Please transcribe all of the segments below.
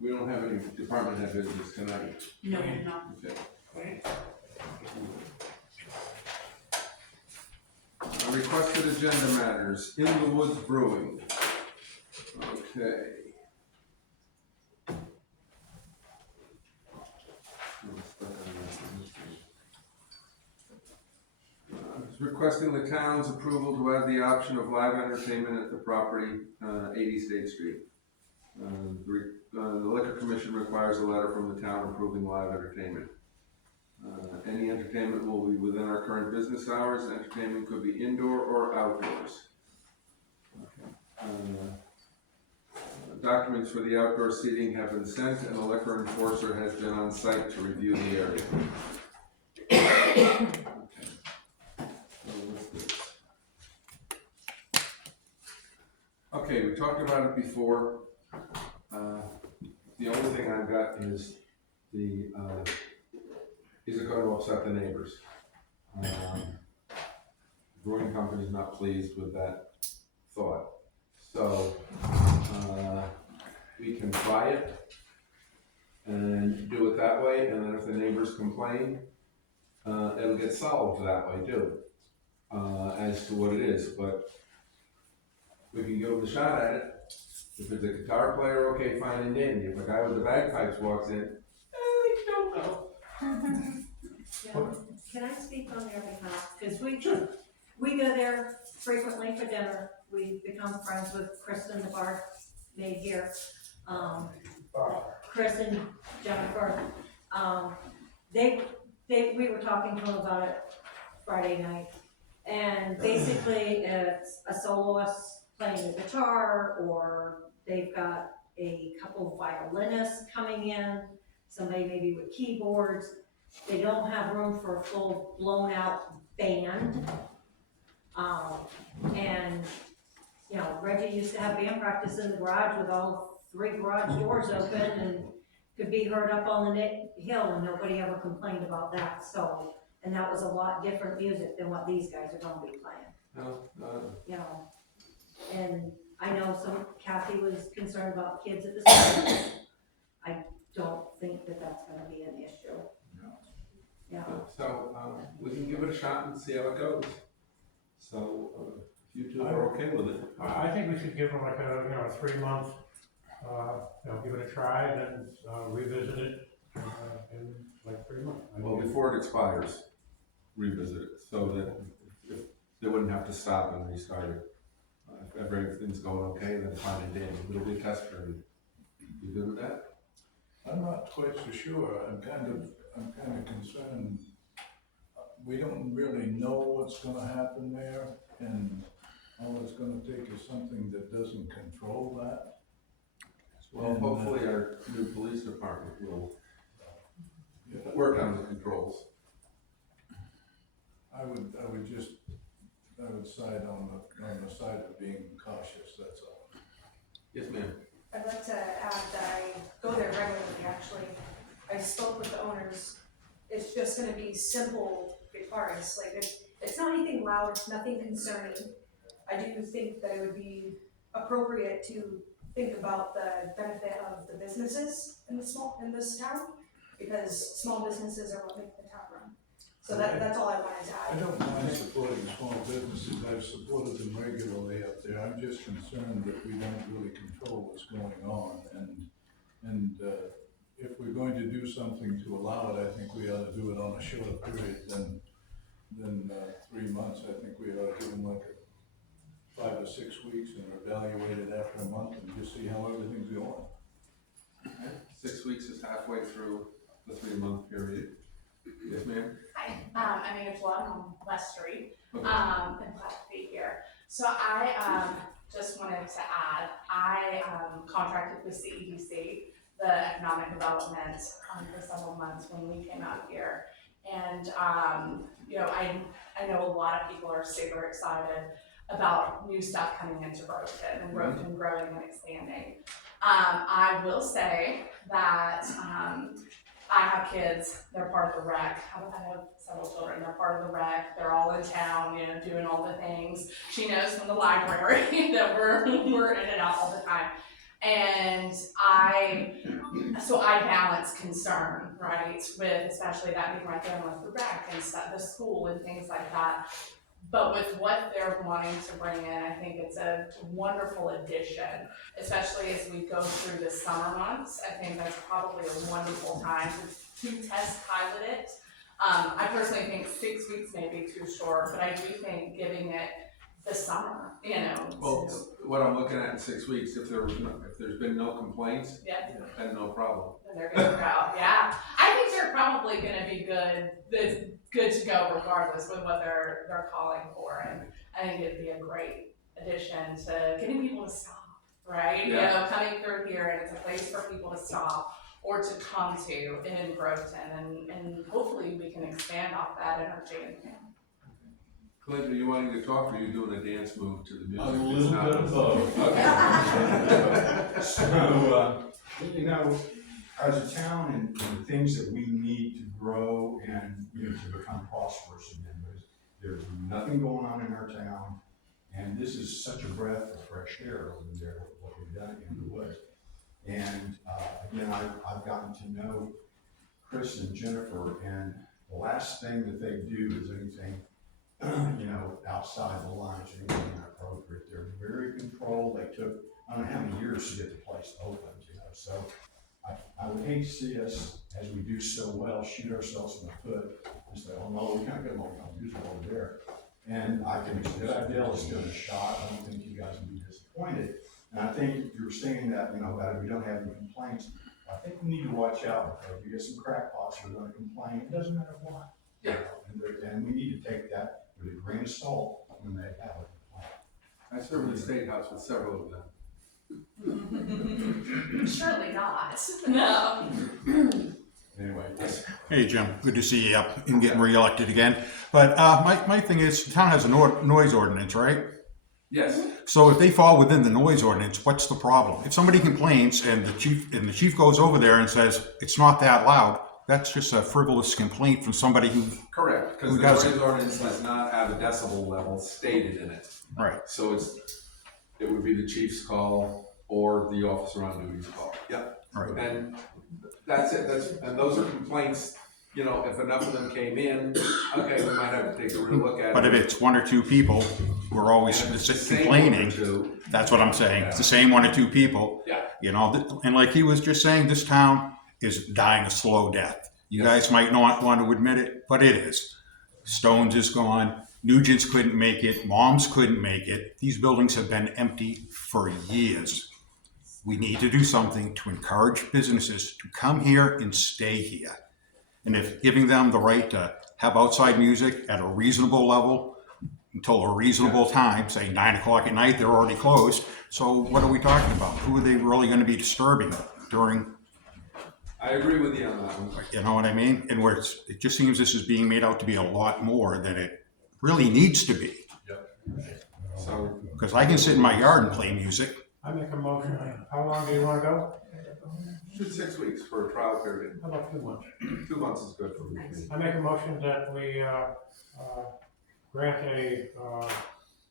We don't have any department head business tonight. No, no. Okay. Right. Requested agenda matters, In the Woods Brewing. Okay. It's requesting the town's approval to add the option of live entertainment at the property, 80 State Street. The Liquor Commission requires a letter from the town approving live entertainment. Any entertainment will be within our current business hours. Entertainment could be indoor or outdoors. Documents for the outdoor seating have been sent, and the liquor enforcer has been on site to review the area. Okay. So what's this? Okay, we talked about it before. The only thing I've got is is it going to upset the neighbors? The brewing company's not pleased with that thought. So, we can try it and do it that way, and then if the neighbors complain, it'll get solved that way too, as to what it is, but we can give them a shot at it. If it's a guitar player, okay, fine and dandy. If a guy with the bagpipes walks in, don't know. Can I speak on their behalf? Because we go there frequently for dinner. We've become friends with Kristen, the bar maid here. Chris and Jennifer. We were talking to them about it Friday night. And basically it's a soloist playing the guitar, or they've got a couple of violinists coming in, somebody maybe with keyboards. They don't have room for a full blown out band. And, you know, Reggie used to have band practice in the garage with all 3 garage doors open and could be heard up on the hill, and nobody ever complained about that. So, and that was a lot different music than what these guys are gonna be playing. No, You know, and I know Kathy was concerned about kids at the school. I don't think that that's gonna be an issue. no. Yeah. So, we can give it a shot and see how it goes. So, if you two are okay with it. I think we should give them like a 3-month, give it a try, then revisit it in like 3 months. Well, before it expires, revisit it, so that if they wouldn't have to stop and restart it. If everything's going okay, then fine and dandy. It'll be a test period. You good with that? I'm not quite so sure. I'm kind of concerned. We don't really know what's gonna happen there, and all it's gonna take is something that doesn't control that. Well, And, hopefully our new police department will work on the controls. I would side on the side of being cautious, that's all. Yes, ma'am. I'd like to add that I go there regularly, actually. I spoke with the owners. It's just gonna be simple guitars, like it's not anything loud, it's nothing concerning. I do think that it would be appropriate to think about the benefit of the businesses in this town, because small businesses are what make the town run. So that's all I wanted to I add. don't mind supporting small businesses. I've supported them regularly up there. I'm just concerned that we don't really control what's going on, and if we're going to do something to allow it, I think we ought to do it on a shorter period than 3 months. I think we ought to give them like 5 or 6 weeks and evaluate it after a month and just see how everything's going. 6 weeks is halfway through the 3-month period. Yes, ma'am? Hi, my name is Lauren, I'm on West Street, Okay. and glad to be here. So I just wanted to add, I contracted with CEDC, the economic development, for several months when we came out here. And, I know a lot of people are super excited about new stuff coming into Broken and Broken growing and expanding. I will say that, I have kids, they're part of the rec. I have several children, they're part of the rec. They're all in town, doing all the things. She knows from the library that we're in and out all the time. And I So I balance concern, right, with especially that being right there with the rec and stuff, the school and things like that. But with what they're wanting to bring in, I think it's a wonderful addition, especially as we go through the summer months. I think that's probably a wonderful time to test pilot it. I personally think 6 weeks may be too short, but I do think giving it the summer, Well, what I'm looking at in 6 weeks, if there's been no complaints, yeah. then no problem. And they're good to go, yeah. I think they're probably gonna be good, it's good to go regardless with what they're calling for. And I think it'd be a great addition to getting people to stop, right? Yeah. Coming through here and it's a place for people to stop or to come to in Groveton. And hopefully we can expand off that energy. Clint, are you wanting to talk, or are you doing a dance move to the music? A little bit of both. Okay. So, as a town and the things that we need to grow and, to become prosperous again, there's nothing going on in our town. And this is such a breath of fresh air over there, what we've done in the woods. And, again, I've gotten to know Chris and Jennifer, and the last thing that they do is anything outside the lines or anything inappropriate. They're very controlled. They took, I don't know how many years to get the place opened, so I would hate to see us, as we do so well, shoot ourselves in the foot and say, oh no, we can't get along with music over there. And I can, Adele is doing a shot. I don't think you guys would be disappointed. And I think you're saying that, that if we don't have any complaints, I think we need to watch out, because if you get some crackpots who are gonna complain, it doesn't matter what. Yeah. And we need to take that with a grain of salt when they have it. I served in the State House with several of them. Surely not. No. Anyway, Hey, Jim, good to see you up and getting reelected again. But my thing is, the town has a noise ordinance, right? Yes. So if they fall within the noise ordinance, what's the problem? If somebody complains and the chief goes over there and says, it's not that loud, that's just a frivolous complaint from somebody who... Correct, because Who the doesn't? noise ordinance does not have a decibel level stated in it. Right. So it would be the chief's call or the officer on duty's call. Yep. Right. And that's it. And those are complaints, if enough of them came in, okay, we might have to take a real look at it. But if it's one or two people who are always And if it's the same complaining, one or two, that's what I'm saying. It's the same one or two people. Yeah. And like he was just saying, this town is dying a slow death. You guys might not want to admit it, but it is. Stones is gone. Nugent's couldn't make it. Mom's couldn't make it. These buildings have been empty for years. We need to do something to encourage businesses to come here and stay here. And if giving them the right to have outside music at a reasonable level until a reasonable time, say 9 o'clock at night, they're already closed. So what are we talking about? Who are they really going to be disturbing during? I agree with you on that one. You know what I mean? And where it just seems this is being made out to be a lot more than it really needs to be. Yep. So, Because I can sit in my yard and play music. I make a motion. How long do you wanna go? should 6 weeks for a trial period. How about 2 months? 2 months is good for me. I make a motion that we, grant a,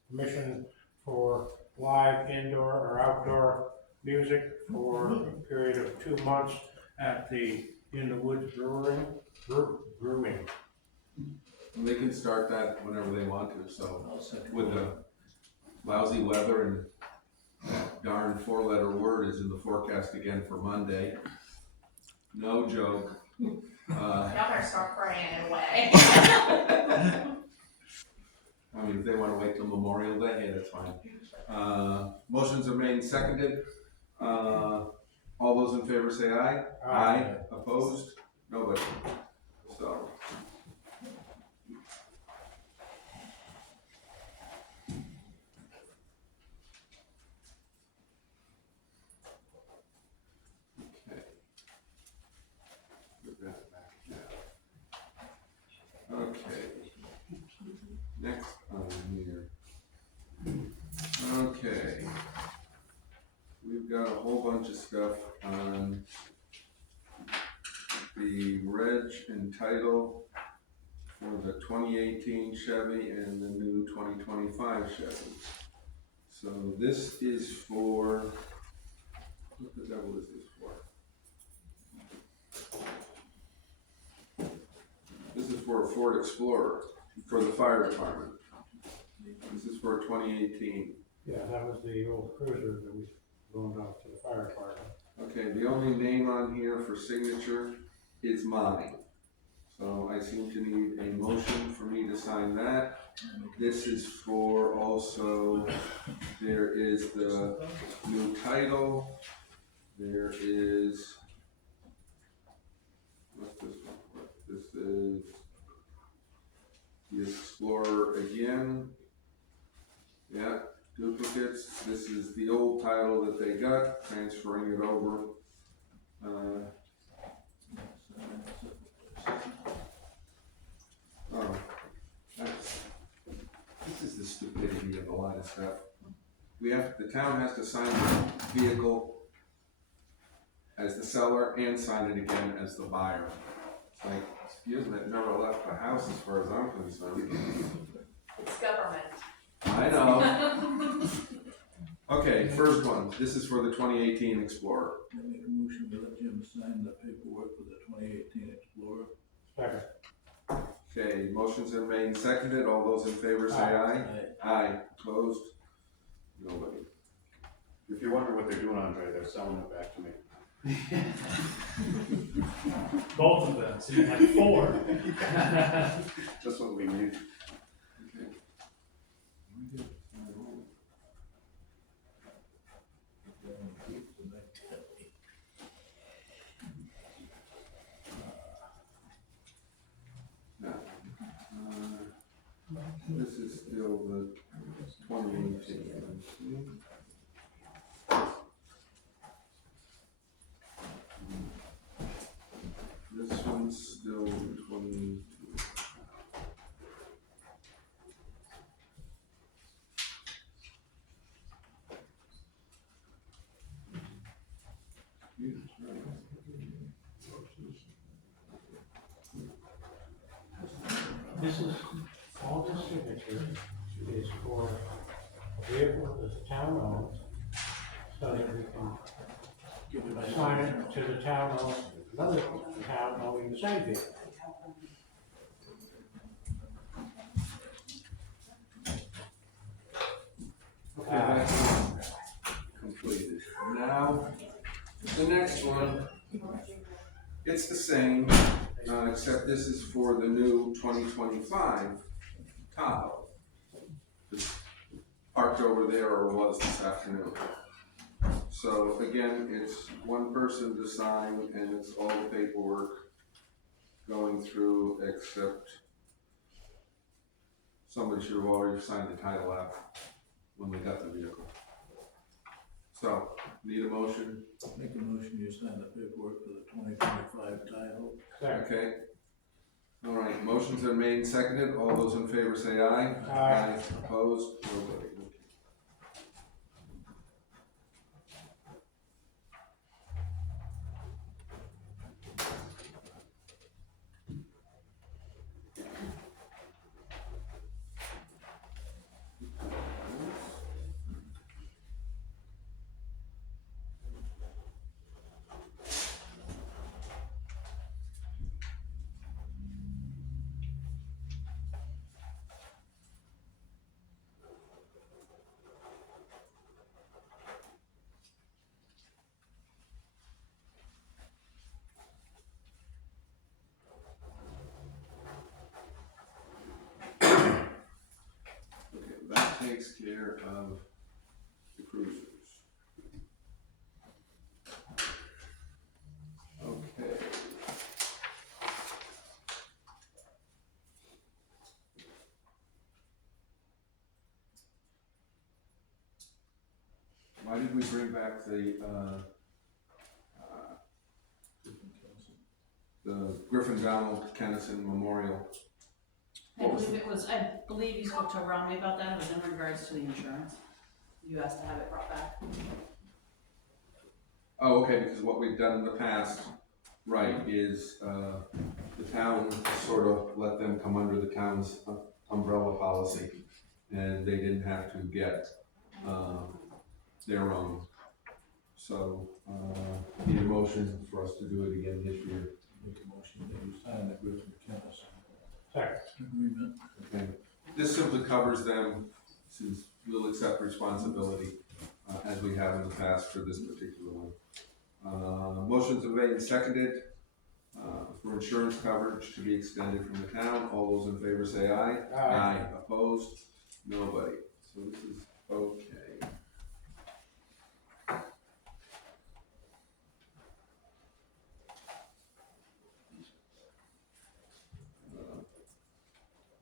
permission for live indoor or outdoor music for a period of 2 months at the In the Woods Brewing. And they can start that whenever they want to, so with the lousy weather and that darn 4-letter word is in the forecast again for Monday. No joke. Y'all better start praying away. I mean, if they wanna wait till Memorial Day, hey, that's fine. Motions are made and seconded. All those in favor say aye. Aye. Opposed? Nobody. So. Okay. Put that back now. Okay. Next on here. Okay. We've got a whole bunch of stuff on the reg and title for the 2018 Chevy and the new 2025 Chevy. So this is for, what the devil is this for? for a Ford Explorer for the fire department. This is for 2018. Yeah, that was the old cruiser that we loaned out to the fire department. Okay, the only name on here for signature is mine. So I seem to need a motion for me to sign that. This is for also, there is the new title. There is, what's this one for? This is the Explorer again. Yeah, duplicates. This is the old title that they got, transferring it over. Oh, this is the stupidity of a lot of stuff. The town has to sign the vehicle as the seller and sign it again as the buyer. It's like, excuse me, it never left the house as far as I'm concerned. It's government. I know. Okay, first one, this is for the 2018 Explorer. I make a motion to let Jim sign the paperwork for the 2018 Explorer. Second. Okay, motions are made and seconded, all those in favor say aye. Aye, opposed? Nobody. If you're wondering what they're doing, Andre, they're selling it back to me. Both of them, so you have 4. Just what we need. This is still the 2018. This one's still the 20. This is, all the signature is for a vehicle that the town owns, so that we can assign it to the town owns, another town owning the same vehicle. Okay, that's completed. Now, the next one, it's the same, except this is for the new 2025 Tahoe. It's parked over there, or was this afternoon. So again, it's one person to sign, and it's all the paperwork going through, except somebody should have already signed the title out when we got the vehicle. So, need a motion? Make a motion, you sign the paperwork for the 2025 title. Second. Okay. All right, motions are made and seconded. All those in favor say aye. Aye. Opposed? Nobody. That takes care of the cruisers. Okay. Why did we bring back the Griffin Donald Kennison Memorial? I believe you spoke to Romney about that, it was in regards to the insurance. You asked to have it brought back. Oh, okay, because what we've done in the past, right, is, the town sort of let them come under the town's umbrella policy, and they didn't have to get, their own. So, need a motion for us to do it again this year. Make a motion that you sign the Griffin Kennison Second. Agreement. Okay, this simply covers them, since we'll accept responsibility, as we have in the past for this particular one. Motions are made and seconded, for insurance coverage to be extended from the town. All those in favor say aye. Aye. Opposed? Nobody. So this is okay.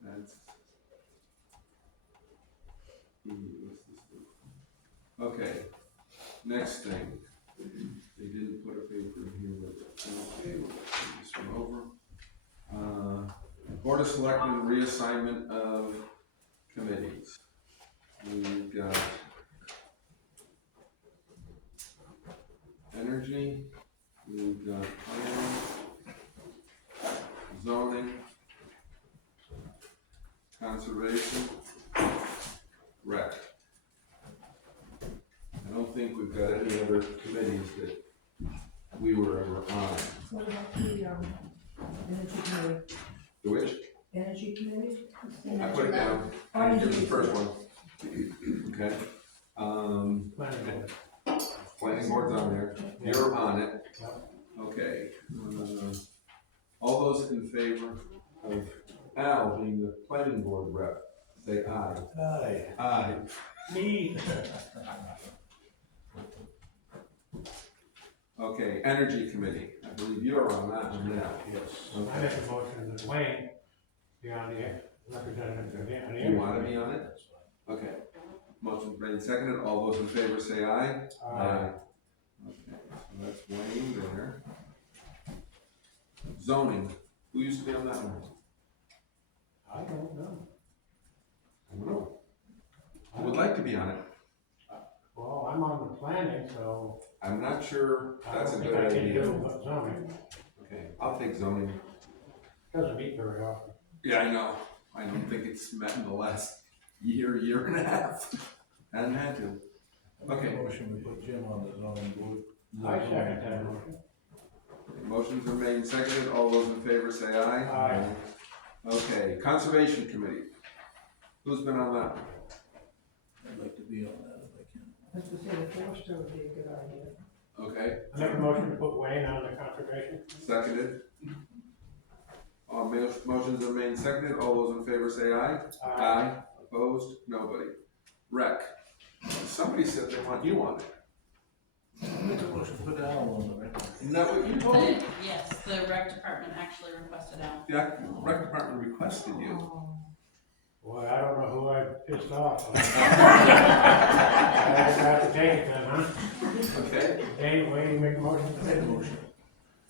That's. What's this do? Okay, next thing. They didn't put a paper in here with it. Okay, we'll turn this one over. Board of Selectmen reassignment of committees. We've got energy, we've got planning, zoning, conservation, rec. I don't think we've got any other committees that we were ever on. What about the, energy committee? The which? Energy committee? I put it down, I didn't give you the first one. Okay. Planning board. Planning board's on there, you're on it. Okay. All those in favor of Al being the planning board rep, say aye. Aye. Aye. Me. Okay, energy committee, I believe you're on that one now. Yes. I Okay. make a motion that Wayne be on the representative for the, on the. Do you want to be on it? Okay. Motion made and seconded, all those in favor say aye. Okay, so that's Wayne there. Zoning, who used to be on that one? I don't know. I don't know. I would like to be on it. Well, I'm on the planning, so I'm not sure I that's a don't think good I can idea. do zoning. Okay, I'll take zoning. Doesn't meet very often. Yeah, I know. I don't think it's met in the last year and a half. Hasn't had to. Okay. Motion to put Jim on the zoning board. I second that motion. Motions are made and seconded. All those in favor say aye. Aye. Okay, Conservation Committee. Who's been on that? I'd like to be on that if I can. As to say, the forester would be a good idea. Okay, I make a motion to put Wayne on the conservation. seconded. Motions are made and seconded. All those in favor say aye. Aye. Opposed? Nobody. Rec. Somebody said they want you on it. Make a motion to put Al on the record. Isn't that what you told me? Yes, the rec department actually requested out. The rec department requested you. Boy, I don't know who I pissed off. I have to take it then, huh? Okay. Dane, Wayne, make a motion. Make a motion.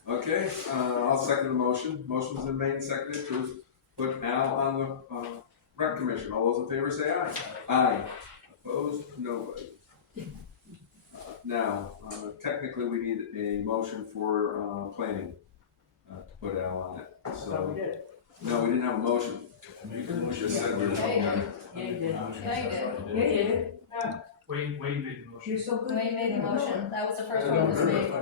Okay, I'll second the motion. Motion's been made and seconded to put Al on the, rec commission. All those in favor say aye. Aye. Opposed? Nobody. Now, technically, we need a motion for, planning, to put Al on it, I thought so. we did. No, we didn't have a motion. Make a We motion. just said we were. Yeah, you did. Yeah, you did. Yeah, you did. Wayne made the motion. You're so good. Wayne made the motion, that was the first one that was made.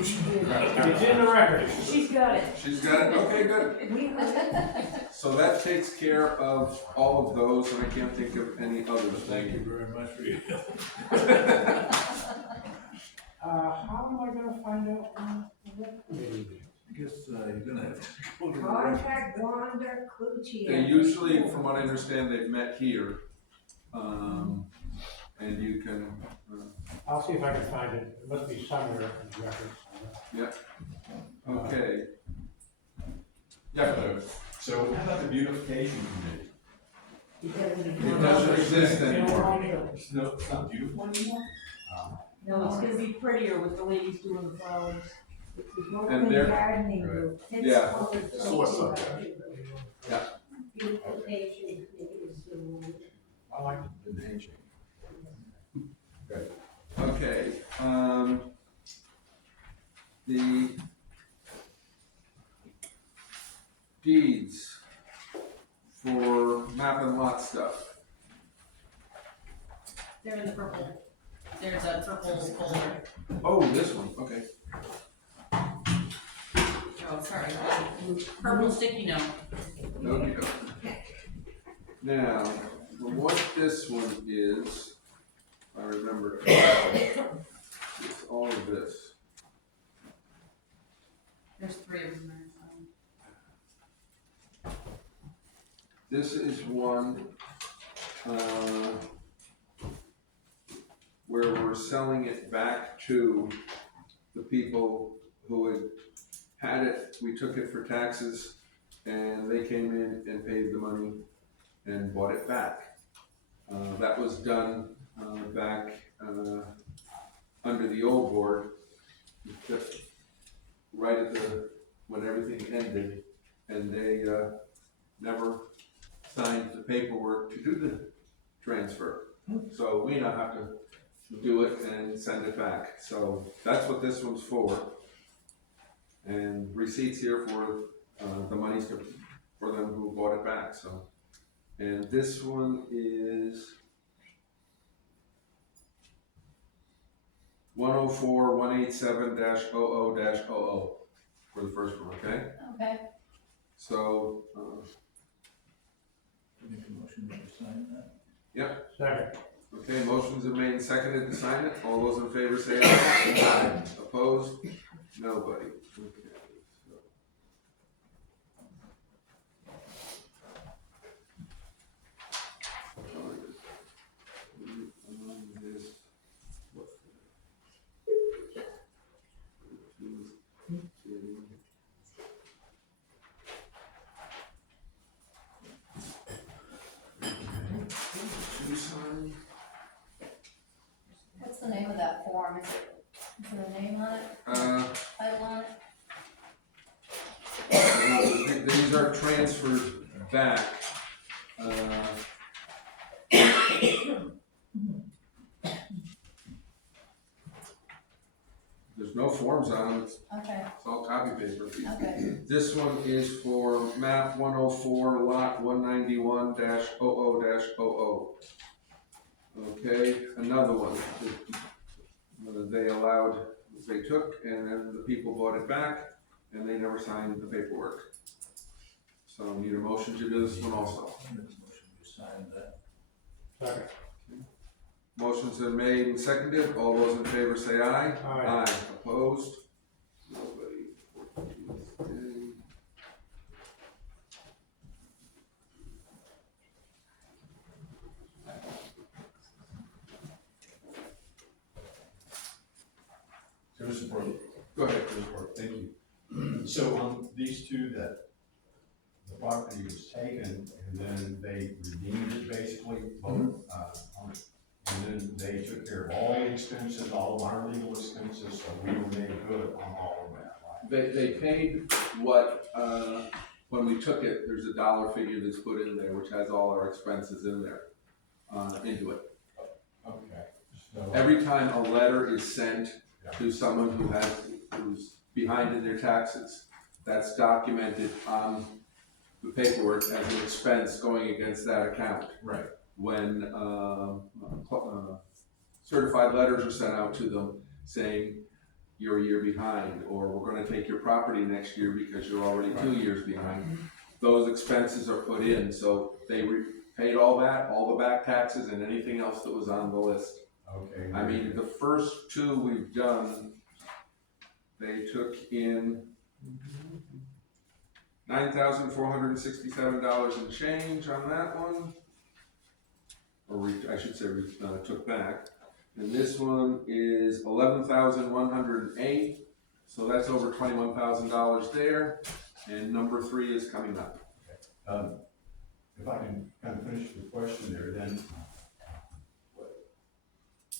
It's in the record. She's got it. She's got it? Okay, good. We heard it. So that takes care of all of those, and I can't think of any others. Thank you very much for your help. How am I gonna find out the rec committee? I guess, you're gonna have to go to the. Contact Wanda Clucci. They usually, from what I understand, they've met here, and you can, I'll see if I can find it. It must be somewhere in the records. okay. Yeah, So how about the beautification committee? it doesn't exist anymore. It's not beautiful anymore? No, it's gonna be prettier with the ladies doing the flowers. It's a And Brooklyn they're- gardening group. It's Yeah. called- Sore subject. Yeah. Beautification committee is the. I like the name change. Okay, the deeds for map and lot stuff. They're in the purple, there's a purple folder. Oh, this one, okay. Oh, sorry, purple sticky note. Okey-doke. Now, from what this one is, I remember, it's all of this. There's 3 of them there. This is one, where we're selling it back to the people who had it. We took it for taxes, and they came in and paid the money and bought it back. That was done, back, under the old board, just right at when everything ended, and they, never signed the paperwork to do the transfer. So we now have to do it and send it back. So that's what this one's for. And receipts here for, the monies for them who bought it back, so. And this one is 104-187-00-00 for the first one, okay? Okay. So, Make a motion to sign that. Second. okay, motions are made and seconded to sign it. All those in favor say aye. Aye. Opposed? Nobody. Okay, so. What's the name of that form? Is there a name on it, title on it? These are transferred back. There's no forms on them, it's Okay, all copy paper. okay. This one is for map 104, lot 191-00-00. Okay, another one. They took, and then the people bought it back, and they never signed the paperwork. So need a motion to do this one also. Make a motion to sign that. Second. Motions are made and seconded. All those in favor say aye. Aye. Opposed? Nobody. Okay. So Mr. Porter, Go ahead. Mr. Porter, thank you. So, these two that the property was taken and then they redeemed it basically, and then they took care of all the expenses, all of our legal expenses, so we were made good on all of that, right? They paid what, when we took it, there's a dollar figure that's put in there, which has all our expenses in there, into it. Okay, so. Every time a letter is sent to someone who's behind in their taxes, that's documented on the paperwork as an expense going against that account. Right. When, certified letters are sent out to them saying, you're a year behind, or we're gonna take your property next year because you're already 2 years behind. Those expenses are put in, so they paid all that, all the back taxes and anything else that was on the list. Okay. I mean, the first two we've done, they took in $9,467 and change on that one. Or I should say, took back. And this one is $11,108, so that's over $21,000 there. And number 3 is coming up. If I can kind of finish the question there, then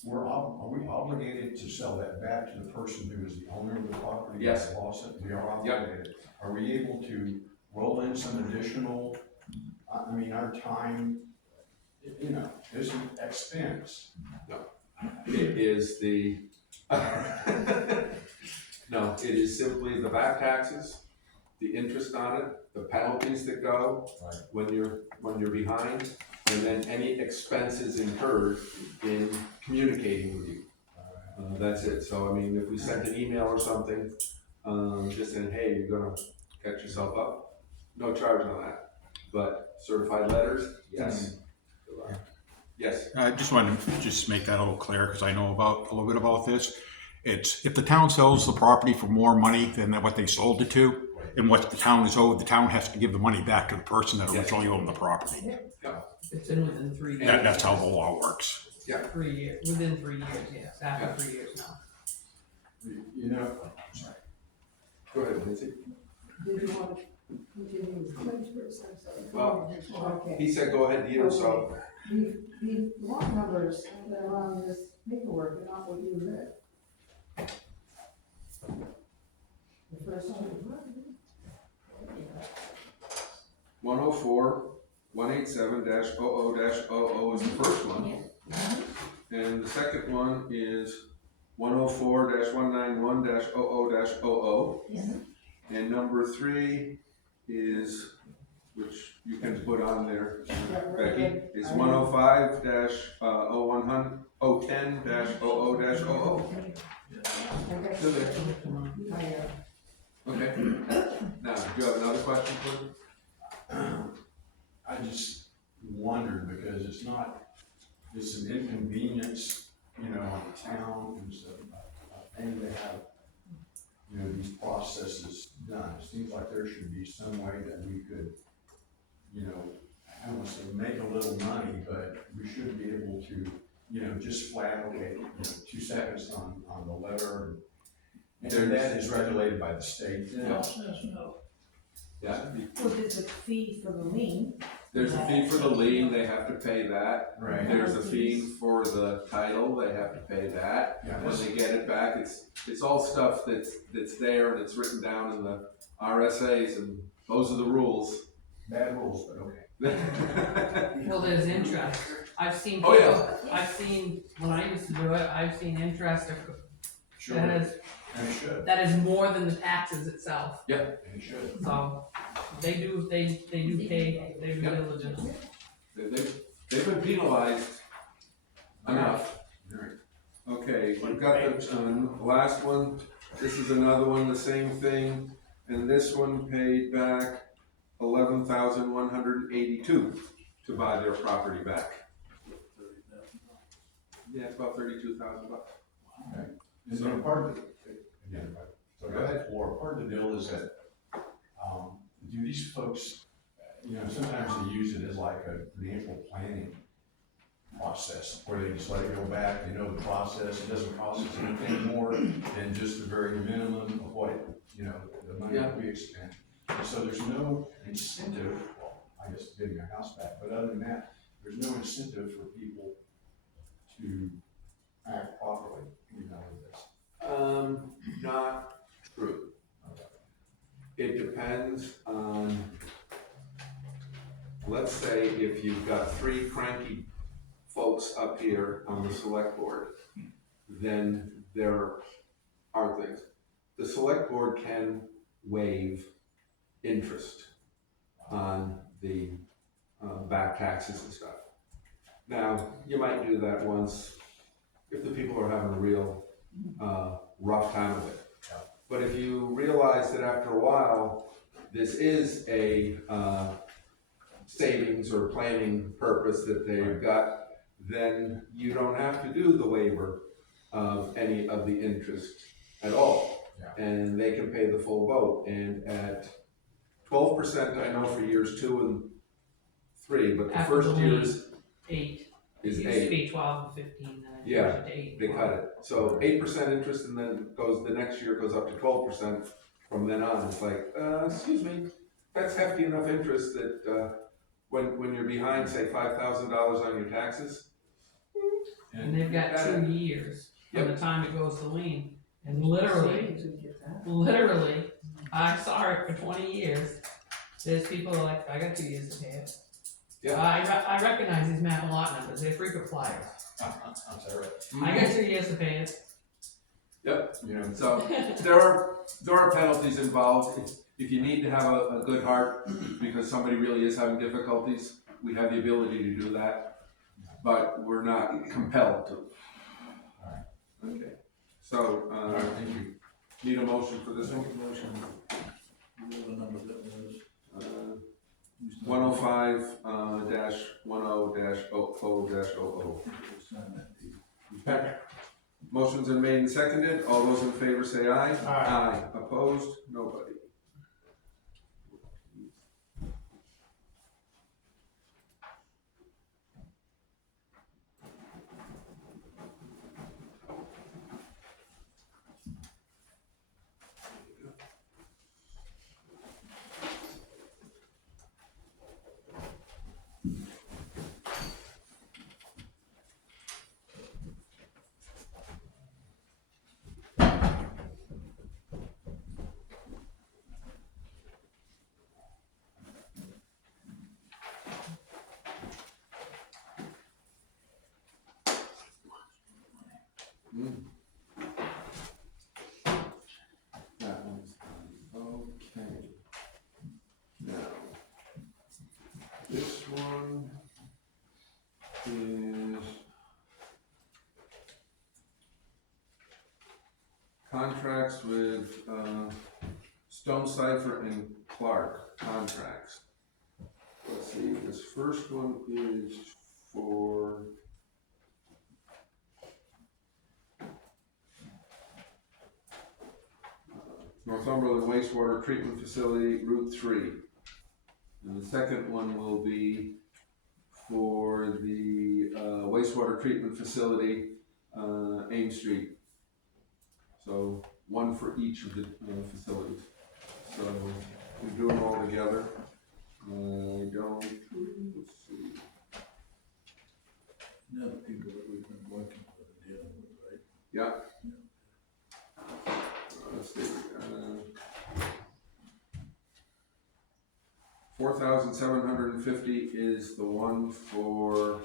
are we obligated to sell that back to the person who is the owner of the property? Yes. That lost it? We are obligated. Are we able to roll in some additional, I mean, our time, you know, is an expense. It is the, no, it is simply the back taxes, the interest on it, the penalties that go Right. when you're behind, and then any expenses incurred in communicating with you. That's it. So, I mean, if we sent an email or something, just saying, hey, you're gonna catch yourself up, no charge on that. but certified letters, yes. Yes, I just wanted to just make that a little clear, because I know a little bit about this. It's, if the town sells the property for more money than what they sold it to, and what the town is owed, the town has to give the money back to the person that originally owned the property. It's in within 3 years. That's how the law works. 3 years, within 3 years, yes, after 3 years now. You know, sorry. go ahead, Nancy. Did you want to continue with claims first? I'm sorry. Well, Okay. He said, go ahead, you, so, The lot numbers that are on this paperwork are not what you read. The first one. 104, 187-00-00 is the first one. And the second one is 104-191-00-00. And number 3 is, which you can put on there, Becky, is 105-0110-00-00. Okay. Now, do you have another question, please? I just wondered, because it's an inconvenience, you know, on the town, and so, and to have, you know, these processes done. It seems like there should be some way that we could, you know, I don't want to say make a little money, but we should be able to, you know, just flat, okay, you know, 2 seconds on the letter. And that is regulated by the state. Yeah. Yeah. Well, there's a fee for the lien. There's a fee for the lien, they have to pay that. Right. There's a fee for the title, they have to pay that. Yeah, When they get it back, it's all stuff that's there and it's written down in the RSAs, and those are the rules. bad rules, but okay. Well, there's interest. I've seen Oh, people, yeah. I've seen, when I used to do it, I've seen interest Sure, that and is, it should, that is more than the taxes itself. and it should. So, they do pay, their due diligence. They've been penalized enough. Right. Okay, we've got the last one, this is another one, the same thing, and this one paid back $11,182 to buy their property back. Yeah, it's about $32,000. Okay. And then part of it, again, so go ahead, or part of the deal is that, do these folks, you know, sometimes they use it as like a financial planning process, where they just let it go back, they know the process, it doesn't cost us anything more than just the very minimum of what, you know, the money that we expend. And so there's no incentive, well, I guess getting a house back, but other than that, there's no incentive for people to act properly, you know, with this. Not true. It depends on, let's say if you've got 3 cranky folks up here on the select board, then there are things. The select board can waive interest on the back taxes and stuff. Now, you might do that once if the people are having a real rough time of it. But if you realize that after a while, this is a savings or planning purpose that they've got, then you don't have to do the waiver of any of the interest at all. Yeah. And they can pay the full boat. And at 12%, I know for years 2 and 3, but the After first the year lien. is 8. is It used to 8. be 12 and 15, then it Yeah, changed to 8. They cut it. So 8% interest, and then the next year goes up to 12% from then on. It's like, excuse me, that's hefty enough interest that when you're behind, say, $5,000 on your taxes. And they've got 2 years from the time it goes to lien. And literally, I saw it for 20 years. There's people who are like, I got 2 years to pay it. Yeah. I recognize these map and lot numbers, they're frequent flyers. I'm sorry. I got 2 years to pay it. Yep. You know, So there are penalties involved. If you need to have a good heart because somebody really is having difficulties, we have the ability to do that, but we're not compelled to. Okay. So, all right, thank you. need a motion for this one? Motion. The number that was. 104 105, dash 10 dash 00 dash 00. Sign that deed. Second. Motion's been made and seconded. All those in favor say aye. Aye. Opposed? Nobody. That one's done. Okay. Now, this one is contracts with, Stone Cipher and Clark contracts. Let's see, this first one is for Northumberland Wastewater Treatment Facility, Route 3. And the second one will be for the wastewater treatment facility, Ames Street. So one for each of the facilities. So we do them all together. I don't, let's see. Now the people that we've been working with are dealing with, right? Yeah. Let's see, 4,750 is the one for,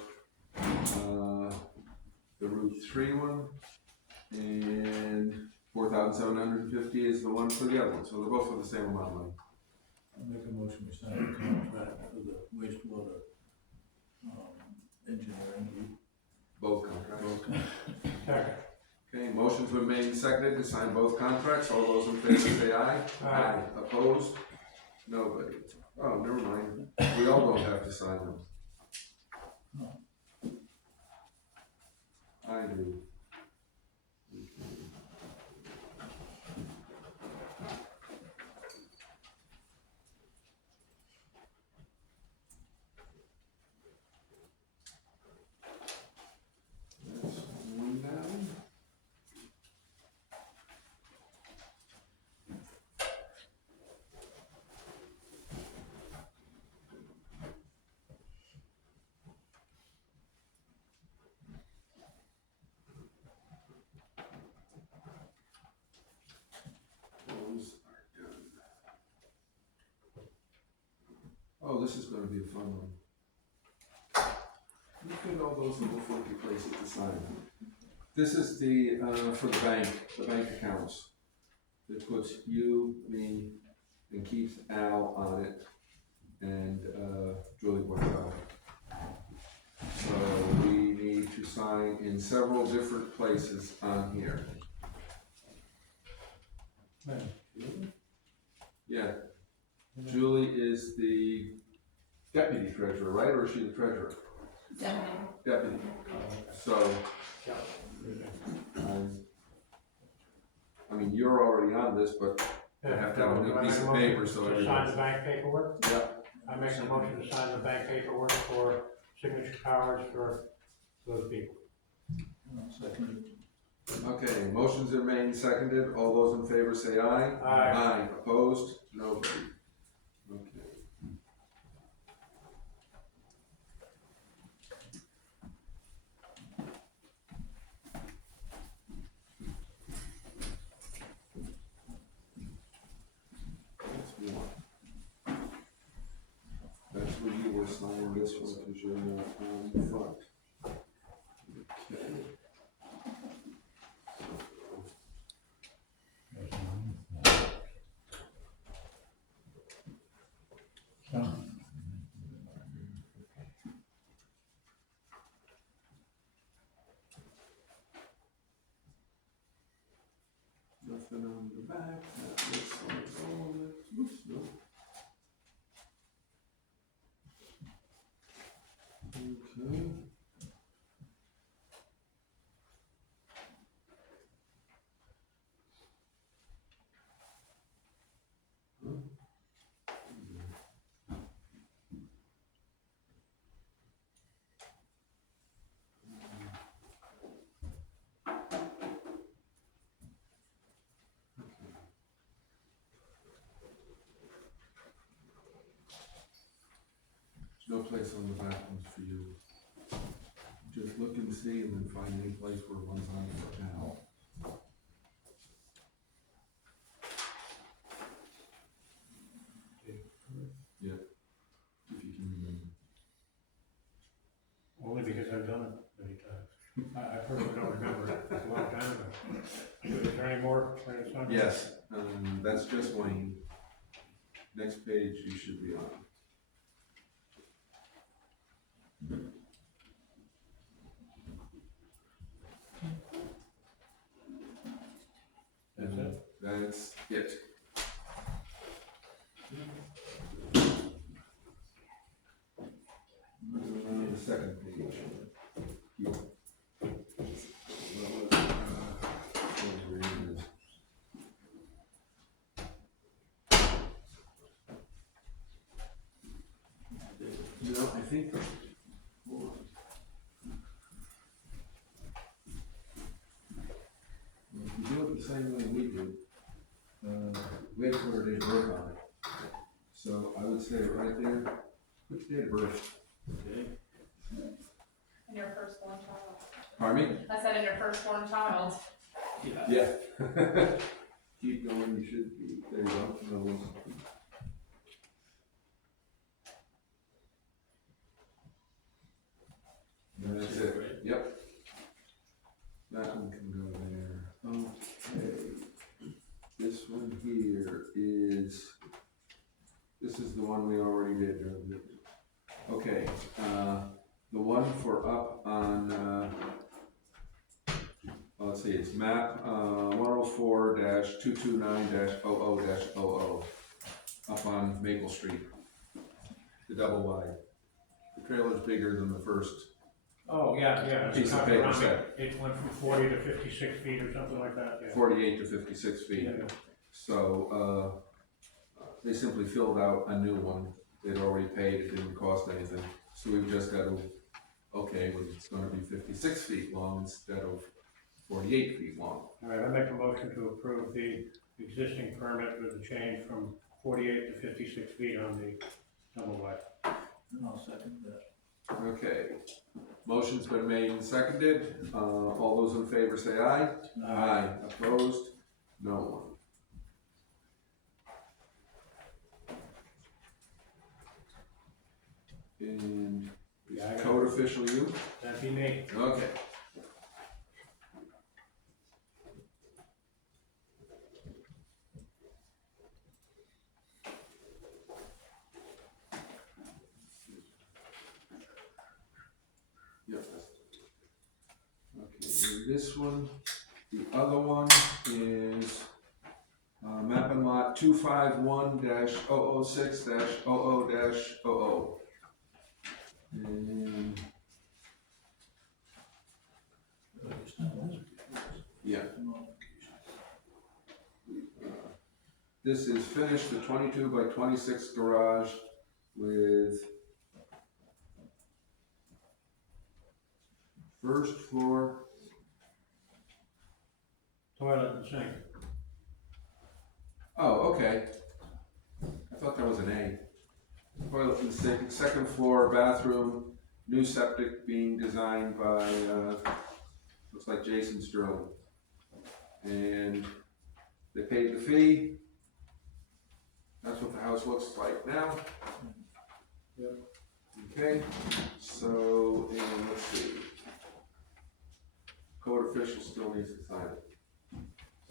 the Route 3 one, and 4,750 is the one for the other one, so they're both for the same amount of money. I'll make a motion to sign the contract for the wastewater, engineering group. Both contracts. Both contracts. Second. Okay, motion's been made and seconded to sign both contracts. All those in favor say aye. Aye. Opposed? Nobody. Oh, never mind. We all don't have to sign them. I do. That's one down. Those are done. Oh, this is gonna be a fun one. Look at all those little funky places to sign. This is the, for the bank accounts. It puts you, me, and keeps Al on it, and, Julie Boyle. So we need to sign in several different places on here. Yeah. Julie is the deputy treasurer, right, or is she the treasurer? Deputy. So, I mean, you're already on this, but you have to have a new piece of paper, so To sign everybody. the bank paperwork? Yep. I make a motion to sign the bank paperwork for signature powers for those people. Second. Okay, motions are made and seconded. All those in favor say aye. Aye. Opposed? Nobody. Okay. That's one. That's where you were signing this one, because you're not on the front. Okay. Nothing on the back, that looks like all that, oops, no. No place on the bathrooms for you. Just look and see and then find any place where one's on the now. Yeah, if you can remember. Only because I've done it many times. I personally don't remember it, it's a long time ago. Is there any more? Yes, that's just Wayne. Next page you should be on. That's it? That's it. The second page. Here. Where it is. You know, I think, hold on. If you do it the same way we do, we had 4 days work on it. So I would say right there, put your date of birth. Okay. And your firstborn child. Pardon me? I said, and your firstborn child. Yeah. Keep going, you should be, there you go. No. And that's it, yep. That one can go there. Okay. This one here is, this is the one we already did. Okay, the one for up on, let's see, it's map 104-229-00-00 up on Maple Street. The double wide. The trailer's bigger than the first. Oh, yeah. it's Piece of not paper around set. It went from 40 to 56 feet or something like that, yeah. 48 to 56 feet. Yeah. So, they simply filled out a new one. They'd already paid, it didn't cost anything. So we've just got to, okay, well, it's gonna be 56 feet long instead of 48 feet long. All right, I make a motion to approve the existing permit with the change from 48 to 56 feet on the double wide. And I'll second that. Okay. Motion's been made and seconded. All those in favor say aye. Aye. Opposed? No one. And Yeah, I got code official you? That'd be me. Okay. Yep. Okay, and this one, the other one is map and lot 251-006-00-00. And yeah. This is finished, the 22 by 26 garage with first floor, Toilet and sink. oh, okay. I thought that was an A. Toilet and sink, second floor bathroom, new septic being designed by, looks like Jason Sterling. And they paid the fee. That's what the house looks like now. Yep. Okay, so, and let's see. Code official still needs to sign it.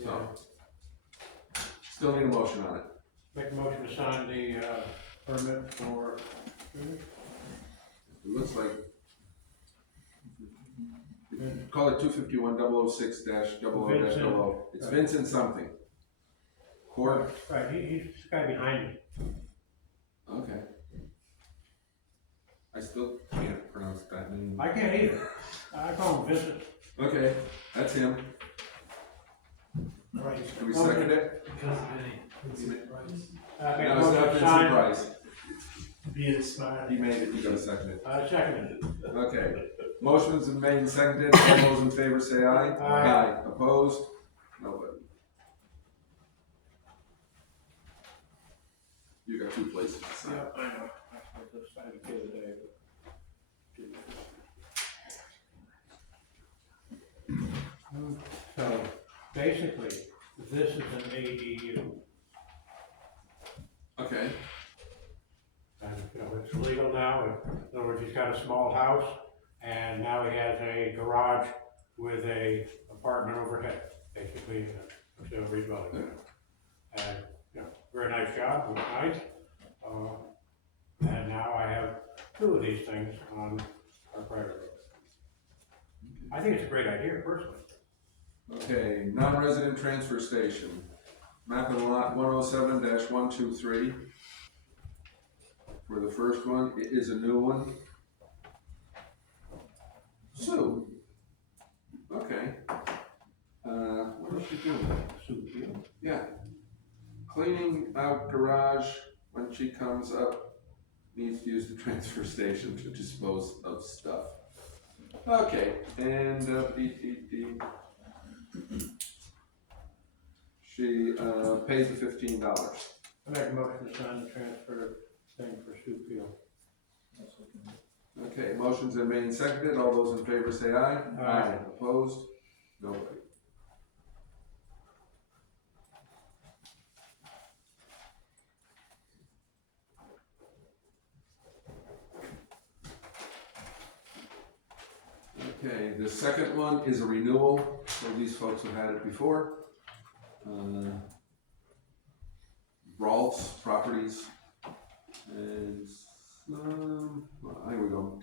So, still need a motion on it. Make a motion to sign the permit for, It looks like, call it 251-006-00-00. It's Vincent something. Court, right, he's the guy behind me. okay. I still can't pronounce that name. I can't either. I call him Vincent. Okay, that's him. Right. Can we second it? Because of any, it's No, a price. Make a it's motion not to Vincent sign. Price. Be it smart. He made it, you gotta second it. I second it. Okay, motion's been made and seconded, all those in favor say aye. Aye. Opposed? Nobody. You got two places to sign. Yeah, I know. this time the other day, but. So, basically, this is an ADU, Okay, and, it's legal now, in other words, he's got a small house, and now he has a garage with a apartment overhead, basically, a two-story dwelling. And, very nice job, looks nice. And now I have two of these things on our private road. I think it's a great idea personally. okay, non-resident transfer station. Map of the lot 107-123. For the first one, it is a new one. Sue. Okay. What is she doing? Yeah. Cleaning out garage when she comes up, needs to use the transfer station to dispose of stuff. Okay, and, she, pays the $15. I make a motion to sign the transfer thing for Sioux Field. Okay, motions are made and seconded, all those in favor say aye. Aye. Opposed? Nobody. Okay, the second one is a renewal, so these folks have had it before. Brawls Properties, and, here we go,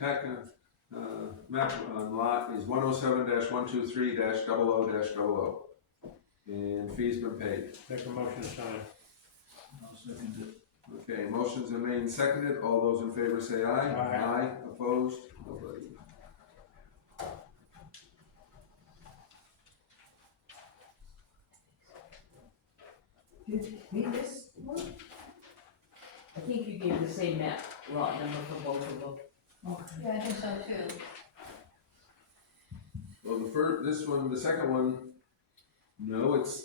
map on lot is 107-123-00-00, and fees been paid. Make a motion to sign. I'll second it. Okay, motions are made and seconded, all those in favor say aye. Aye. Opposed? Nobody. Did we this one? I think you gave the same map, lot number for both of them. Yeah, I think so too. Well, the second one, no, it's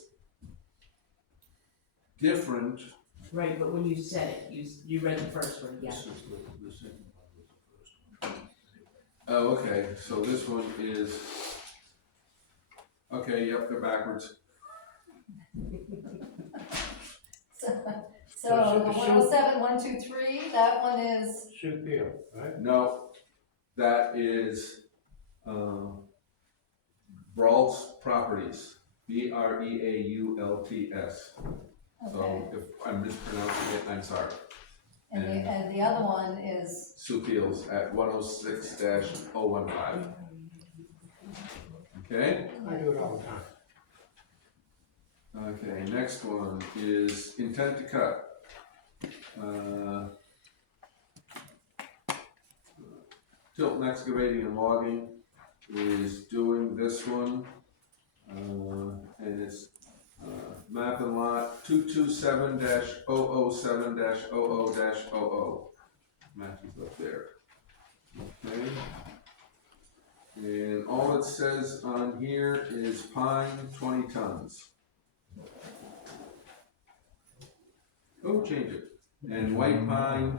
different. Right, but when you said it, you read the first one, yeah. The second one was the first one. Oh, okay, so this one is, okay, yep, they're backwards. So the 107, 123, that one is, Sioux Field, right? No, that is, Brawls Properties, Breaults. So okay. if I'm mispronouncing it, I'm sorry. And the other one is, Sioux Fields at 106-015. Okay? I do it all the time. Okay, next one is intent to cut. Tilton Excavating and Logging is doing this one, and it's map and lot 227-007-00-00. Matches up there. Okay. And all it says on here is pine 20 tons. Oh, change it. And white pine,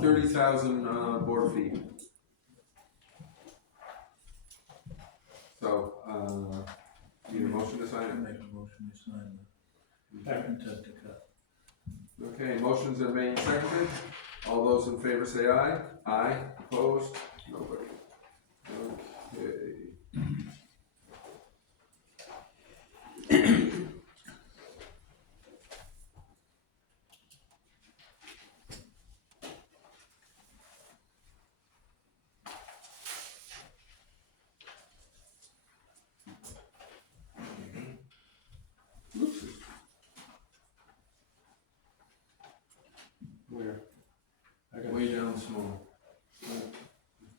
30,000 board feet. So, need a motion to sign I it? make a motion to sign the intent to cut. Okay, motions are made and seconded. All those in favor say aye. Aye. Opposed? Nobody. Okay. Oops. Where? I got Way down small.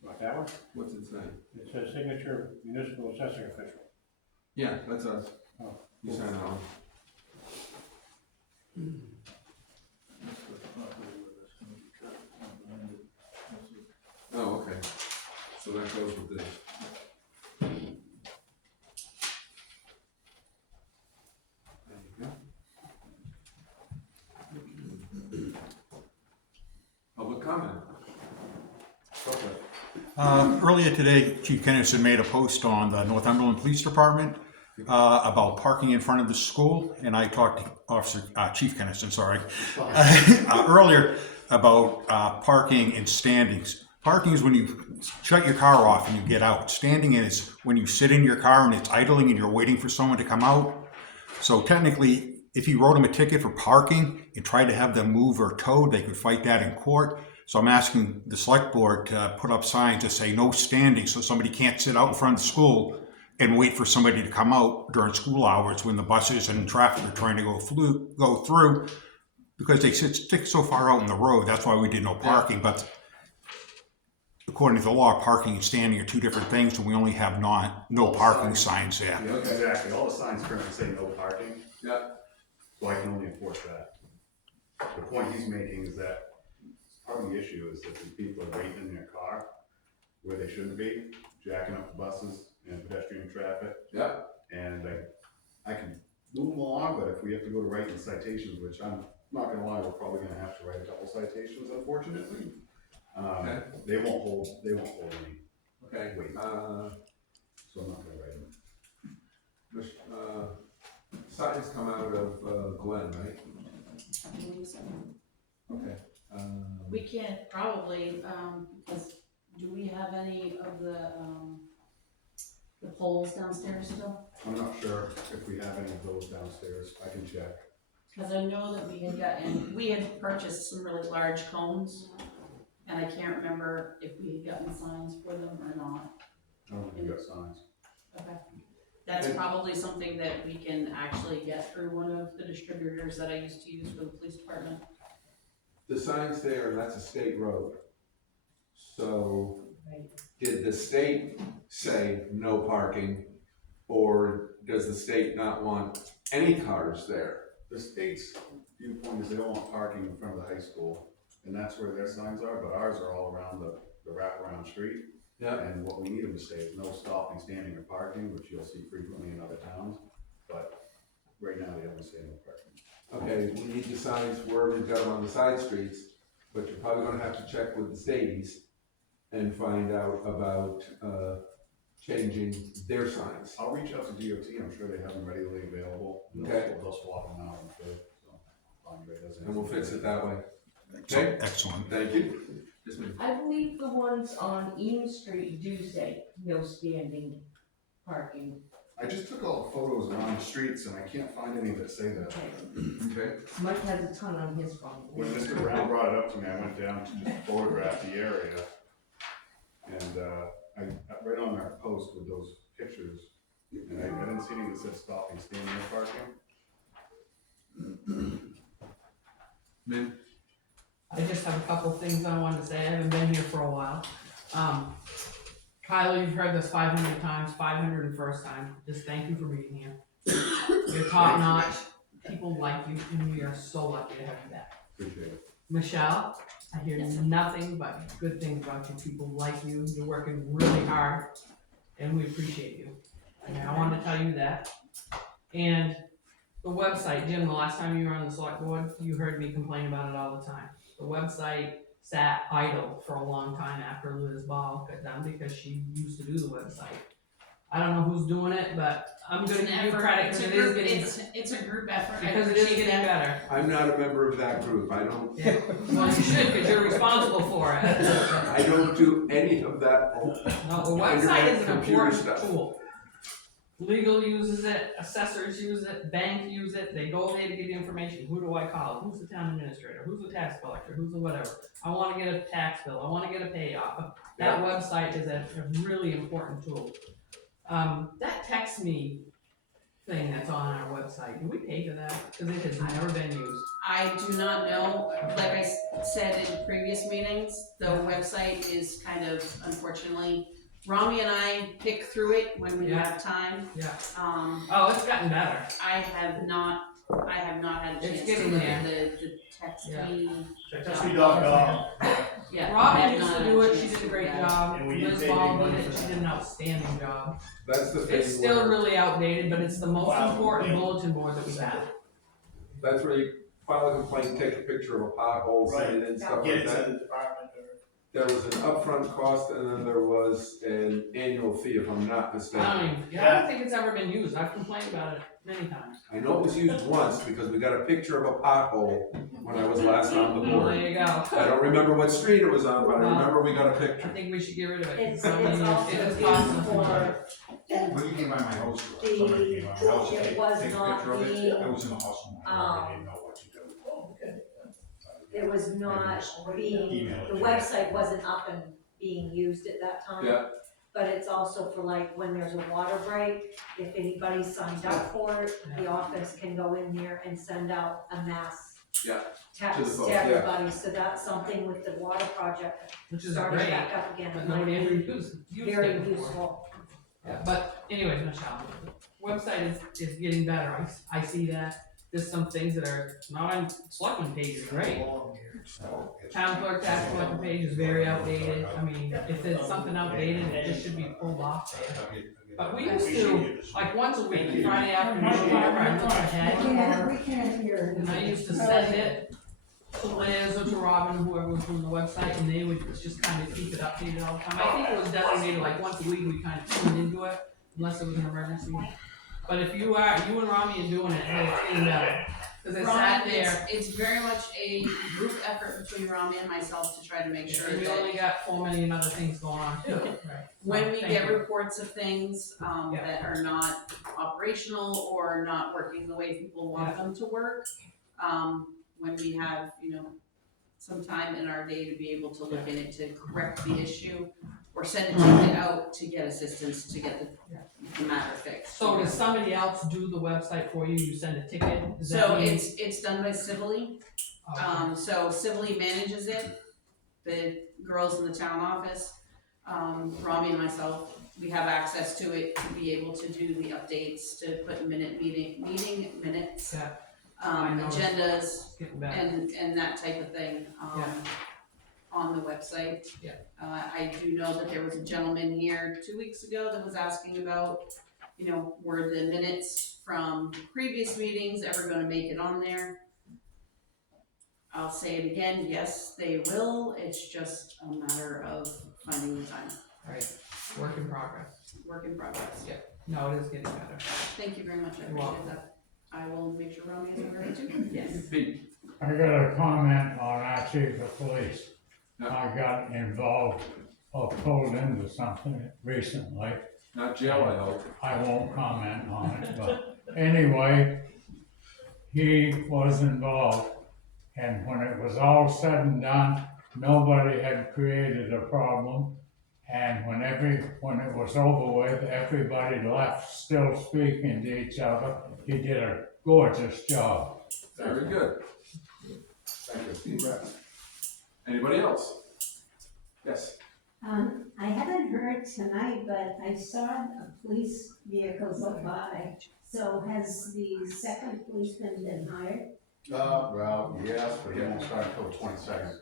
Like that one? What's it say? It says signature municipal assessing official. Yeah, that's us. Oh. You sign that one. That's the property where that's gonna be cut, not behind it. That's it. Oh, okay. So that goes with this. There you go. Public Earlier today, Chief Kennison made a post on the Northumberland Police Department about parking in front of the school, and I talked to Chief Kennison, sorry, earlier about parking and standings. Parking is when you shut your car off and you get out. Standing is when you sit in your car and it's idling and you're waiting for someone to come out. So technically, if you wrote them a ticket for parking and tried to have them move or towed, they could fight that in court. So I'm asking the select board to put up signs that say no standing, so somebody can't sit out in front of the school and wait for somebody to come out during school hours when the buses and traffic are trying to go through, because they stick so far out in the road. That's why we did no parking. But according to the law, parking and standing are two different things, and we only have no parking signs there. Yeah, exactly, all the signs currently say no parking. Yeah. So I can only enforce that. The point he's making is that part of the issue is that the people are waiting in their car where they shouldn't be, jacking up the buses and pedestrian traffic. Yeah. And I can move them along, but if we have to go to writing citations, which I'm not gonna lie, we're probably gonna have to write a couple citations, unfortunately. Okay. They won't hold any Okay. weight, so I'm not gonna write them. Signs come out of Glen, right? I believe so. Okay. We can't probably, because do we have any of the poles downstairs still? I'm not sure if we have any of those downstairs, I can check. Because I know that we had purchased some really large cones, and I can't remember if we had gotten signs for them or not. I don't think we got signs. Okay. That's probably something that we can actually get through one of the distributors that I used to use for the police department. The sign's there, and that's a state road. So, Right. did the state say no parking, or does the state not want any cars there? The state's viewpoint is they don't want parking in front of the high school, and that's where their signs are, but ours are all around the wraparound street. Yeah. And what we need them to say is no stopping, standing, or parking, which you'll see frequently in other towns, but right now they only say no parking. Okay, we need the signs where we've got them on the side streets, but you're probably gonna have to check with the states and find out about, changing their signs. I'll reach out to DOT, I'm sure they have them readily available. Okay. They'll swap them out, I'm sure, so. find where it doesn't- And we'll fix it that way. So, Okay. excellent. Thank you. Yes, ma'am. I believe the ones on Eames Street do say no standing parking. I just took all the photos around the streets and I can't find any that say that. Okay. Okay. Mike has a ton on his phone. When Mr. Brown brought it up to me, I went down to just photograph the area. And, right on our post with those pictures, and I didn't see anything that said stopping, standing, or parking. Ma'am? I just have a couple things I wanted to say. I haven't been here for a while. Kyla, you've heard this 500 times, 501st time. Just thank you for being here. You're top notch. People like you, and we are so lucky to have you back. Appreciate it. Michelle, I hear nothing but good things about you. People like you. You're working really hard, and we appreciate you. And I wanted to tell you that. And the website, Jim, the last time you were on the select board, you heard me complain about it all the time. The website sat idle for a long time after Liz Ball got done because she used to do the website. I don't know who's doing it, but I'm gonna give you credit because it is getting, It's a group effort. I because it is appreciate getting that. better. I'm not a member of that group. I don't, Yeah. Well, you should, because you're responsible for it. I don't do any of that. No, the website is an Computer important stuff. tool. Legal uses it, assessors use it, bank use it, they go there to get information. Who do I call? Who's the town administrator? Who's the tax collector? Who's the whatever? I wanna get a tax bill, I wanna get a payoff. That website is a really important tool. That text me thing that's on our website, do we pay for that? Cause it has never been used. I do not know, like I said in previous meetings, the website is kind of, unfortunately, Rami and I pick through it when we Yeah. have time. Yeah. Oh, it's gotten better. I have not had a It's chance to getting look there. at the text Yeah. me. Tessie.gov. Yeah. I Robin have used not to had do it, chance she did a to great look at it. job. And we didn't Liz pay Ball big money did it, for she that. did an outstanding job. That's the thing. It's still where- really outdated, but it's the most Wow. important Yeah. bulletin board that we have. That's where you file a complaint, take a picture of a pothole, send it in, Right. stuff Get like it to that. the department or. there was an upfront cost and then there was an annual fee, if I'm not mistaken. I don't think it's ever been used, I've complained about it many times. I know it was used once because we got a picture of a pothole when I was last on the Well, board. there you go. I don't remember what street it was on, but I remember we got a I picture. think we should get rid of it. It's I mean, also it is used costing for, When you came by my house, somebody came by my house, it take was take a not picture of it, being, I was in the hospital, I didn't know what to do. it was not being, Email it the to me. website wasn't up and being used at that time. Yeah. But it's also for like when there's a water break, if anybody signed up for it, the office can go in there and send out a mass Yeah, to the text folks, to yeah. everybody, so that's something with the water project Which is started great, back up again. but It might nobody ever be used very it before. useful. Yeah, but anyways, Michelle, the website is getting better, I see that. There's some things that are not on selectmen page is great. Town clerk tax collector page is very outdated, I mean, if there's something outdated, it just should be pulled off there. But we used to, like once a week, Friday afternoon, whenever I look ahead, We can't hear. and I used to send it to Liz or to Robin, whoever was doing the website, and they would just kind of keep it updated all the time. I think it was designated like once a week, we kind of tune into it, unless it was an emergency. But if you and Rami are doing it, hey, it's getting better. Cause I sat Rami, there, it's very much a group effort between Rami and myself to try to make sure and we that only got 4 million other things going on too, right? when we Thank get you. reports of things, Yeah. that are not operational or not working the way people want them to work, when we have, some time in our day to be able to look in it to correct the issue, or send a ticket out to get assistance to get the matter fixed. So does somebody else do the website for you, you send a ticket? Does that So mean- it's done by Civilly. Oh, So Civilly manages it, the girls in the town office, Rami and myself, we have access to it to be able to do the updates, to put meeting minutes, Yeah. I noticed. agendas, it's getting better. and that type of thing, on the website. Yeah. I do know that there was a gentleman here 2 weeks ago that was asking about, were the minutes from previous meetings ever gonna make it on there? I'll say it again, yes, they will, it's just a matter of finding the time, Right, work in progress. work in progress. No, it is getting better. Thank you very much, I You're welcome. appreciate that. I will make sure Romy is aware of it too. Yes. Pete, I got a comment on our chief of police. Yeah. I got involved or pulled into something recently. not jail, I hope. I won't comment on it, but anyway, he was involved. And when it was all said and done, nobody had created a problem. And when it was over with, everybody left still speaking to each other. He did a gorgeous job. Very good. Thank you. Congrats. Anybody else? Yes. I haven't heard tonight, but I saw a police vehicle go by. So has the second policeman been hired? Well, yes, but he won't start until the 22nd.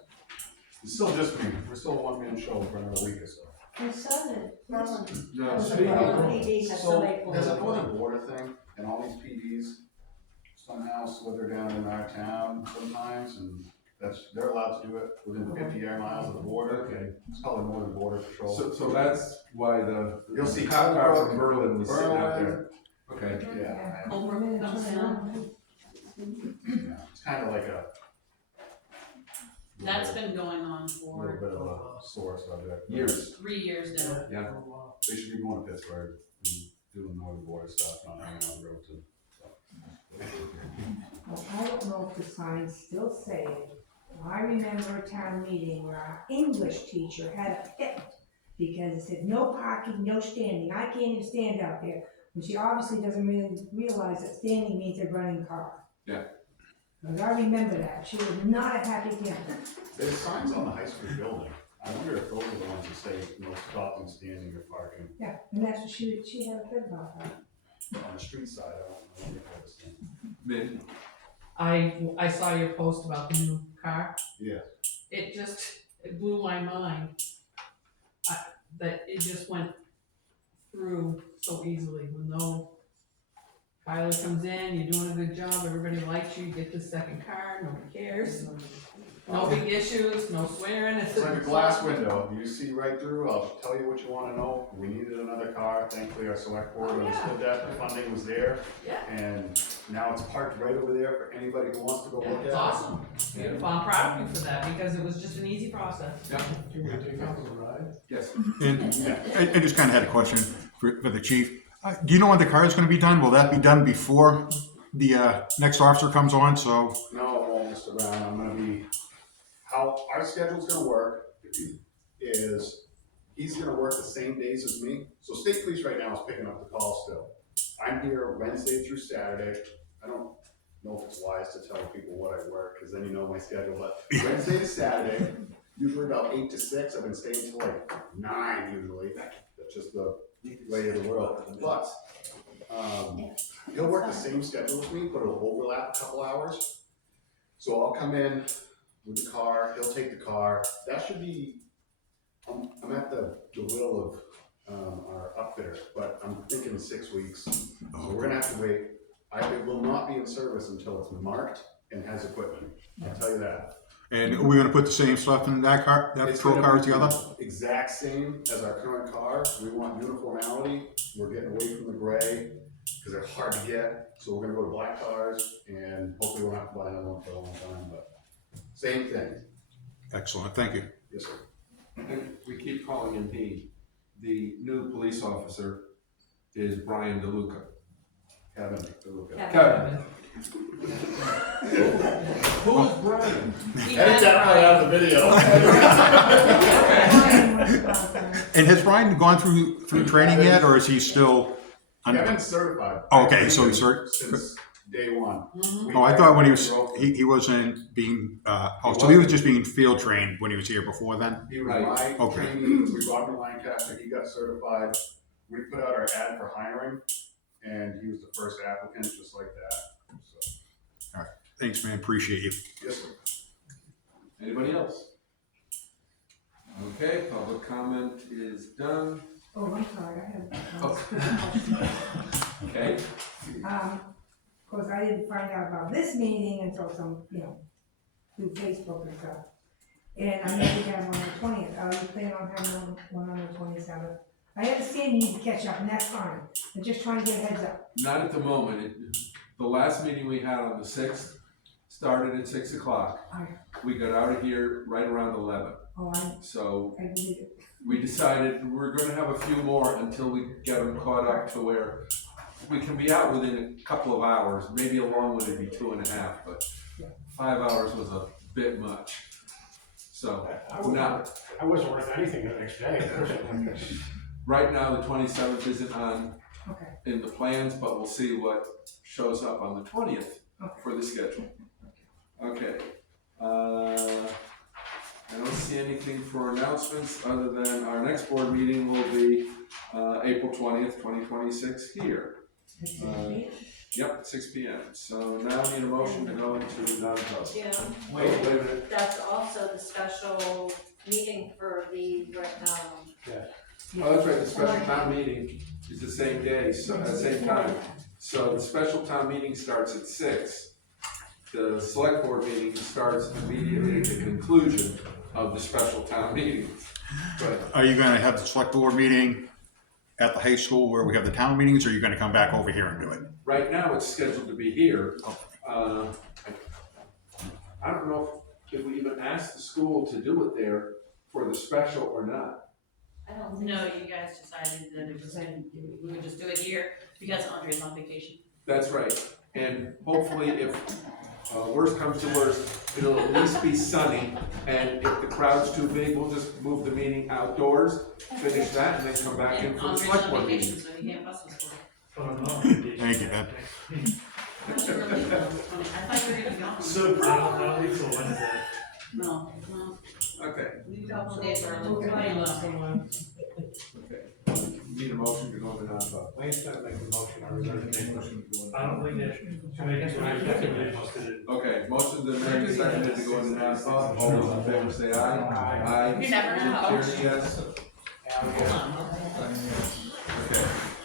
It's still just me, we're still a one-man show for another week or so. I saw that Berlin. No, Was it speaking Berlin of, PD had So, somebody pull there's a over? northern border thing, and all these PDs somehow slither down in our town sometimes, and they're allowed to do it within 50 air miles of the border. okay, It's called the Northern Border Patrol. so that's why the You'll see cop car Colebrook, from Berlin was sitting out Berlin. there. Okay, Yeah, Holbrook comes down. yeah, it's kind of like a. That's been going on A for little bit of a sore subject. years. 3 years now. Yeah. They should be going to Pittsburgh and doing Northern Border stuff, not hanging on the road to. Well, I don't know if the signs still say it. I remember a town meeting where our English teacher had a fit because it said, no parking, no standing. I can't even stand out there. And she obviously doesn't really realize that standing means a running car. Yeah. Because I remember that. She was not a happy camper. There's signs on the high school building. I wonder if those are the ones that say no stopping, standing, or parking. Yeah, and that's what she had a fit about that. On the street side, I don't know if I've seen. Min, I saw your post about the new car. Yeah. It blew my mind. That it just went through so easily with no, Kyler comes in, you're doing a good job, everybody likes you, you get the second car, nobody cares. No big issues, no swearing. It's like a glass window, you see right through, I'll tell you what you wanna know, we needed another car, thankfully our select board Oh, yeah. understood that, the funding was there. Yeah. And now it's parked right over there for anybody who wants to go Yeah, look at it. it's awesome. Beautiful. I'm proud of you for that because it was just an easy process. Can we take out the ride? Yes. And I just kind of had a question for the chief. Do you know when the car is going to be done? Will that be done before the next officer comes on? So No, it won't, Mr. Brown, I'm gonna be, how our schedule's gonna work is, he's gonna work the same days as me. So state police right now is picking up the call still. I'm here Wednesday through Saturday. I don't know if it's wise to tell people what I work, cause then you know my schedule, but Wednesday to Saturday, usually about 8 to 6, I've been staying till like 9 usually. That's just the way of the world, but, he'll work the same schedule as me, but it'll overlap a couple hours. So I'll come in with the car, he'll take the car, that should be, I'm at the will of, our upfitter, but I'm thinking 6 weeks. So we're gonna have to wait, it will not be in service until it's marked and has equipment, I'll tell you that. and we're going to put the same stuff in that car, that It's patrol gonna car be together? the exact same as our current car, we want uniformity, we're getting away from the gray, cause they're hard to get, so we're gonna go to black cars, and hopefully we won't have to buy another one for a long time, but same thing, Excellent. Thank you. yes sir. And we keep calling him he. The new police officer is Brian DeLuca. Kevin, look at it. Kevin. Who's Brian? Edit that part out of the video. And has Brian gone through training yet, or is he still? Kevin's certified. Okay, so he's Since day one. Oh, I thought when he wasn't being, so he was just being field trained when he was here before then? He was my Okay. trainee, we brought him to Lancaster, he got certified. We put out our ad for hiring, and he was the first applicant, just like that, so, Thanks, man. Appreciate you. yes sir. Anybody else? Okay, public comment is done. Oh, I'm sorry, I have. Oh. Okay, Of course, I didn't find out about this meeting until through Facebook and stuff. And I know we have one on the 20th, are you planning on having one on the 27th? I understand you need to catch up, and that's fine, I'm just trying to get a heads up. not at the moment. The last meeting we had on the 6th started at 6 o'clock. We got out of here right around 11. Oh, So I believe it. we decided we're gonna have a few more until we get them caught up to where we can be out within a couple of hours. Maybe a long one would be 2.5, but 5 hours was a bit much. So now, I wasn't worth anything the next day. right now, the 27th isn't on Okay. in the plans, but we'll see what shows up on the 20th for the schedule. Okay. I don't see anything for announcements other than our next board meeting will be April 20th, 2026 here. Yep, 6 p.m. So now we need a motion to go into non-public. Jim, Wait a minute. that's also the special meeting for the, Oh, that's right, the special town meeting is the same day, so at the same time. So the special town meeting starts at 6. The select board meeting starts immediately at the conclusion of the special town meeting. But Are you going to have the select board meeting at the high school where we have the town meetings, or are you going to come back over here and do it? right now, it's scheduled to be here. I don't know if we even asked the school to do it there for the special or not. I don't know, you guys decided that it was, we would just do it here because Andre's on vacation. That's right, and hopefully if worst comes to worst, it'll at least be sunny, and if the crowd's too big, we'll just move the meeting outdoors, finish that, and then come back in And for the Andre's select on board vacation, meeting. so he can't bus us for it. Thank you, Ben. I thought you were gonna be gone. Surprise! No, Okay, we got one day for We'll try and let someone. okay. Need a motion to go into non-public. I ain't gonna make a motion, I was gonna make a motion. I don't think that should make it. Okay, motion to made and seconded to go into non-public, all those in favor say aye. Aye. You never know. Tierney, yes. Hold on. Okay.